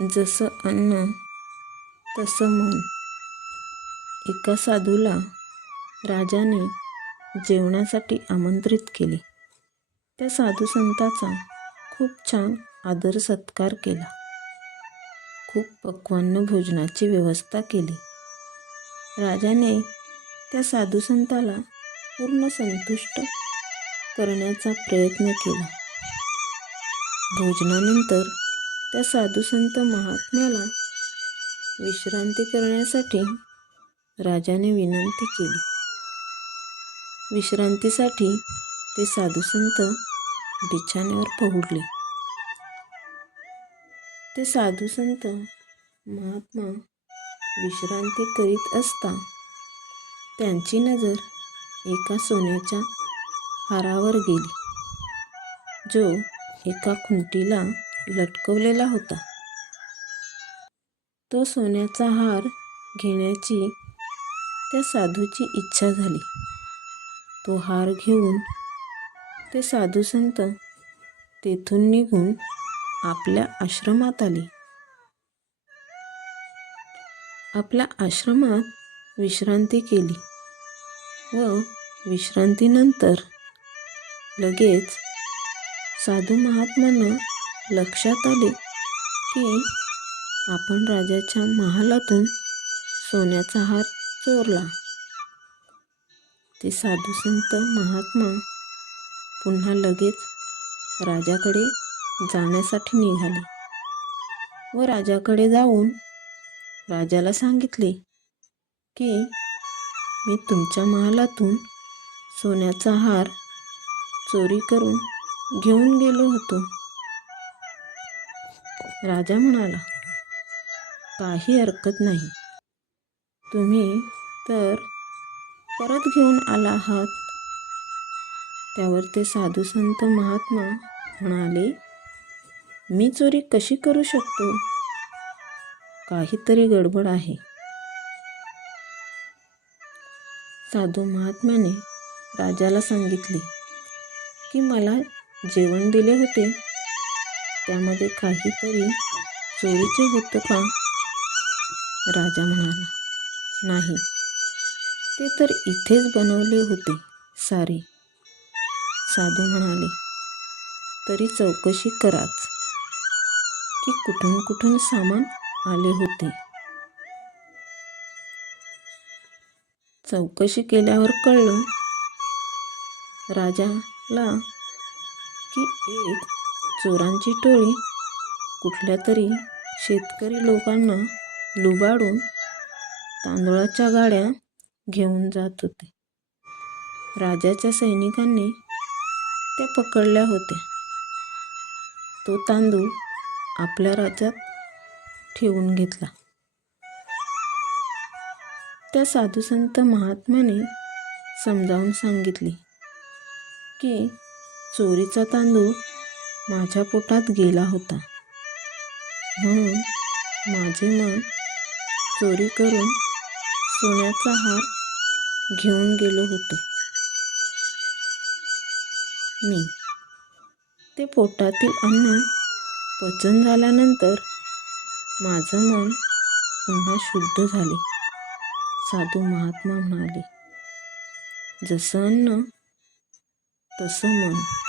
जसं अन्न तसं मन. एका साधूला राजाने जेवणासाठी आमंत्रित केले. त्या साधू संताचा खूप छान आदर सत्कार केला. खूप पक्वान्न भोजनाची व्यवस्था केली. राजाने त्या साधू संताला पूर्ण संतुष्ट करण्याचा प्रयत्न केला. भोजनानंतर त्या साधू संत महात्म्याला विश्रांती करण्यासाठी राजाने विनंती केली. विश्रांतीसाठी ते साधू संत बिछाण्यावर पहुडले. ते साधू संत महात्मा विश्रांती करीत असता त्यांची नजर एका सोन्याच्या हारावर गेली. जो एका खुंटीला लटकवलेला होता. तो सोन्याचा हार घेण्याची त्या साधूची इच्छा झाली. तो हार घेऊन ते साधू संत तेथून निघून आपल्या आश्रमात आले. आपल्या आश्रमात विश्रांती केली व विश्रांतीनंतर लगेच साधू महात्म्यांना लक्षात आले की आपण राजाच्या महालातून सोन्याचा हार चोरला. ते साधू संत महात्मा पुन्हा लगेच राजाकडे जाण्यासाठी निघाले व राजाकडे जाऊन राजाला सांगितले की मी तुमच्या महालातून सोन्याचा हार चोरी करून घेऊन गेलो होतो. राजा म्हणाला काही हरकत नाही. तुम्ही तर परत घेऊन आला आहात. त्यावर ते साधू संत महात्मा म्हणाले मी चोरी कशी करू शकतो? काहीतरी गडबड आहे. साधू महात्म्याने राजाला सांगितले की मला जेवण दिले होते. त्यामध्ये काहीतरी चोरीचे होतं का? राजा म्हणाला नाही. ते तर इथेच बनवले होते सारे. साधू म्हणाले तरी चौकशी कराच की कुठून कुठून सामान आले होते. चौकशी केल्यावर कळलं राजाला की एक चोरांची टोळी कुठल्या तरी शेतकरी लोकांना लुबाडून तांदळाच्या गाड्या घेऊन जात होते. राजाच्या सैनिकांनी त्या पकडल्या होत्या. तो तांदूळ आपल्या राज्यात ठेवून घेतला. त्या साधुसंत महात्म्याने समजावून सांगितले की चोरीचा तांदूळ माझ्या पोटात गेला होता. म्हणून माझे मन चोरी करून सोन्याचा हार घेऊन गेलो होतो. मी ते पोटातील अन्न पचन झाल्यानंतर माझं मन पुन्हा शुद्ध झाले. साधू महात्मा म्हणाले जसं अन्न तसं मन.